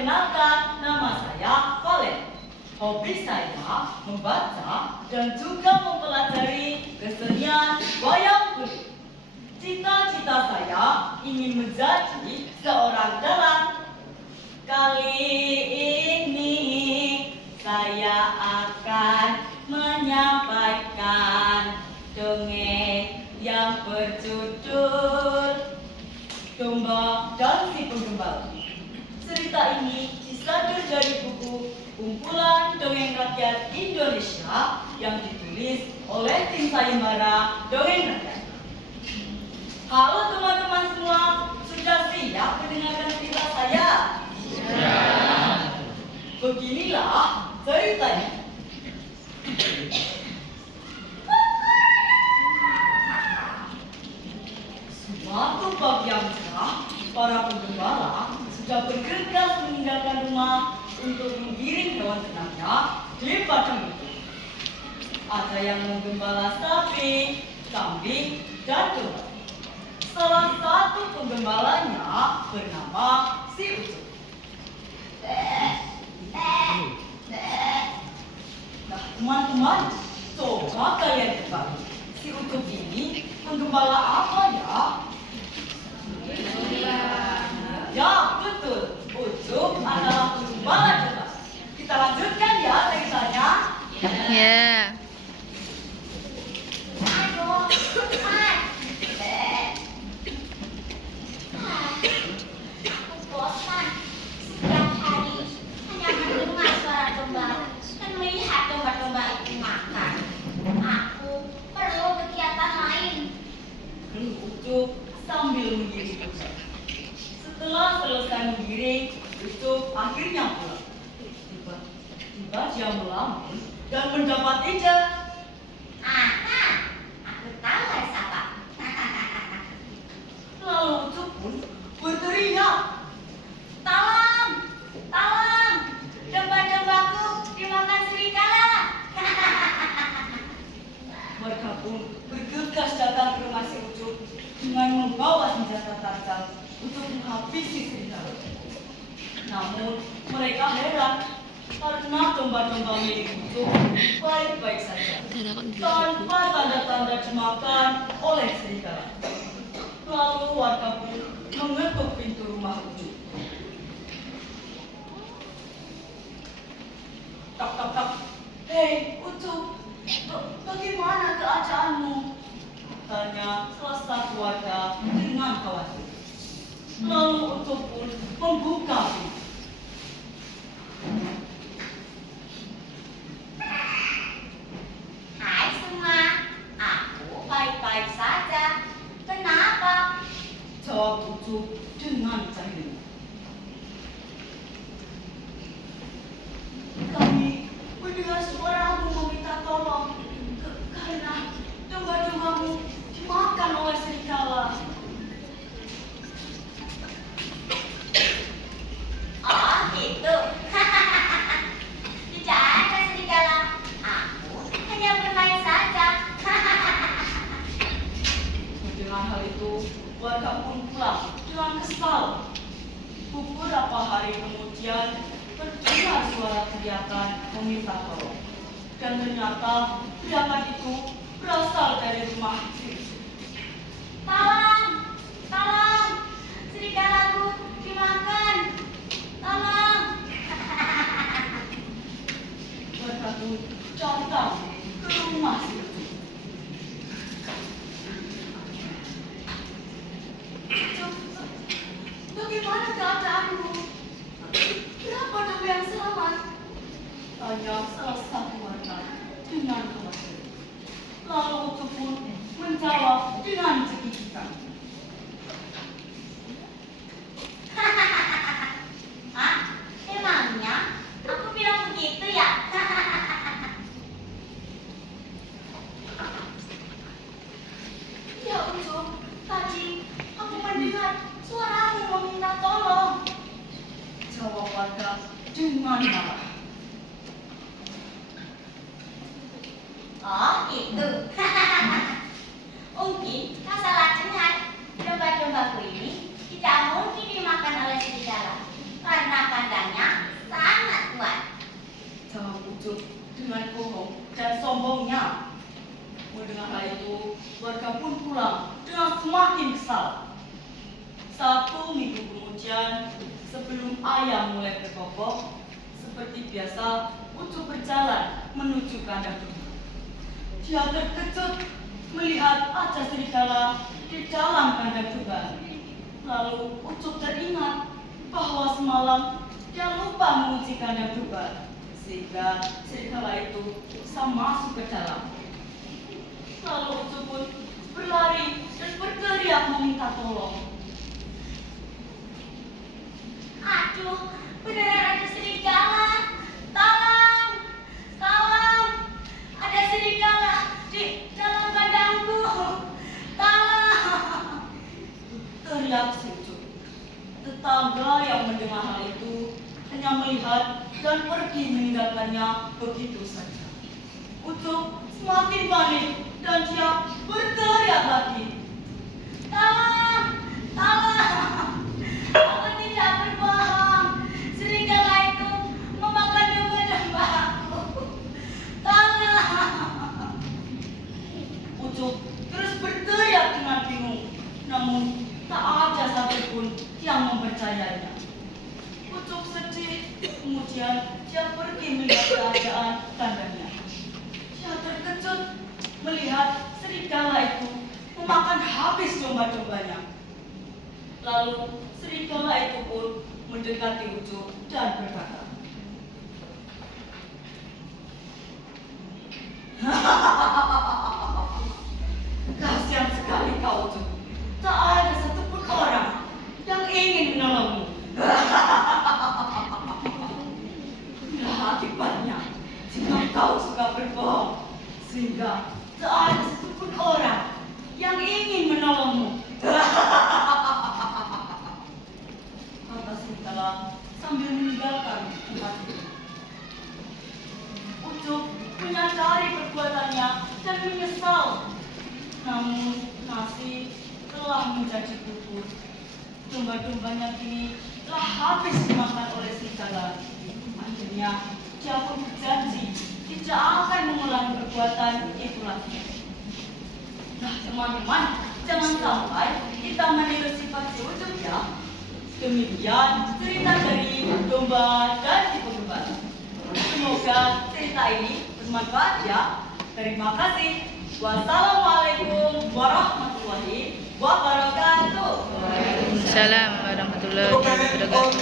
Perkenalkan, nama saya Valen. Hobi saya membaca dan juga mempelajari kesenian wayang kulit. Cita-cita saya ingin menjadi seorang dalang. Kali ini saya akan menyampaikan dongeng yang berjudul Domba dan si Penggembala. Cerita ini disadur dari buku kumpulan dongeng rakyat Indonesia yang ditulis oleh tim sayembara dongeng rakyat. Halo teman-teman semua, sudah siap mendengarkan cerita saya? Sudah. Beginilah ceritanya. Suatu pagi yang cerah, para penggembala sudah bergegas meninggalkan rumah untuk menggiring hewan ternaknya di padang itu. Ada yang menggembala sapi, kambing, dan domba. Salah satu penggembalanya bernama si Ucup. Nah, teman-teman, coba kalian tebak, si Ucup ini penggembala apa ya? Ya, betul. Ucup adalah penggembala domba. Kita lanjutkan ya ceritanya. Ya. Bosan. Setiap hari hanya mendengar suara domba dan melihat domba-domba itu makan. Aku perlu kegiatan lain. Ucup sambil menggiring domba. Setelah selesai menggiring, Ucup akhirnya pulang. Tiba-tiba dia melamun dan mendapat ide. Aha, aku tahu harus apa. Lalu Ucup pun berteriak. Tolong, tolong, domba-dombaku dimakan serigala. Mereka pun bergegas datang ke rumah si Ucup dengan membawa senjata tajam untuk menghabisi serigala. Namun mereka heran karena domba-domba milik Ucup baik-baik saja, tanpa tanda-tanda dimakan oleh serigala. Lalu warga pun mengetuk pintu rumah Ucup. Tak, tak, tak. Hei, Ucup, bagaimana keadaanmu? Tanya salah satu warga dengan khawatir. Lalu Ucup pun membuka pintu. Hai semua, aku baik-baik saja. Kenapa? Jawab Ucup dengan cahaya. Kami mendengar suaramu meminta tolong karena domba-dombamu dimakan oleh serigala. Oh gitu. Tidak ada serigala. Aku hanya bermain saja. Mendengar hal itu, warga pun pulang dengan kesal. Beberapa hari kemudian, terdengar suara teriakan meminta tolong. Dan ternyata teriakan itu berasal dari rumah si Ucup. Tolong, tolong, serigalaku dimakan. Tolong. Mereka pun datang ke rumah si Ucup. Ucup, bagaimana keadaanmu? Berapa domba yang selamat? Tanya salah satu warga dengan khawatir. Lalu Ucup pun menjawab dengan cekikikan. Hah? Emangnya aku bilang begitu ya? Ya Ucup, tadi aku mendengar suaramu meminta tolong. Jawab warga dengan marah. Oh gitu. Mungkin kau salah dengar. Domba-dombaku ini tidak mungkin dimakan oleh serigala karena kandangnya warga pun pulang dengan semakin kesal. 1 minggu kemudian, sebelum ayam mulai berkokok, seperti biasa, Ucup berjalan menuju kandang domba. Dia terkejut melihat ada serigala di dalam kandang domba. Lalu Ucup teringat bahwa semalam dia lupa mengunci kandang domba, sehingga serigala itu bisa masuk ke dalam. Lalu Ucup pun berlari dan berteriak meminta tolong. Aduh, beneran ada serigala. Tolong, tolong. Ada serigala di dalam kandangku. Tolong. Teriak si Ucup. Tetangga yang mendengar hal itu hanya melihat dan pergi meninggalkannya begitu saja. Ucup semakin panik dan dia berteriak lagi. Tolong, tolong. Aku tidak berbohong. Serigala itu memakan domba-domba aku. Tolong. Ucup terus berteriak dengan bingung, namun tak ada satupun yang mempercayainya. Ucup sedih, kemudian dia pergi melihat keadaan kandangnya. Dia terkejut melihat serigala itu memakan habis domba-dombanya. Lalu serigala itu pun mendekati Ucup dan berkata, kasihan sekali kau, Ucup. Tak ada satupun orang yang ingin menolongmu. Inilah akibatnya jika kau suka berbohong, sehingga tak ada satupun orang yang ingin menolongmu. Kata serigala sambil meninggalkan tempat itu. Ucup menyadari perbuatannya dan menyesal. Namun nasi telah menjadi bubur. Domba-dombanya kini telah habis dimakan oleh serigala. Akhirnya dia pun berjanji tidak akan mengulangi perbuatan itu lagi. Nah teman-teman, jangan sampai kita meniru sifat si Ucup ya. Demikian cerita dari domba dan si pengembala. Semoga cerita ini bermanfaat ya. Terima kasih. Wassalamualaikum warahmatullahi wabarakatuh. Waalaikumsalam warahmatullahi wabarakatuh.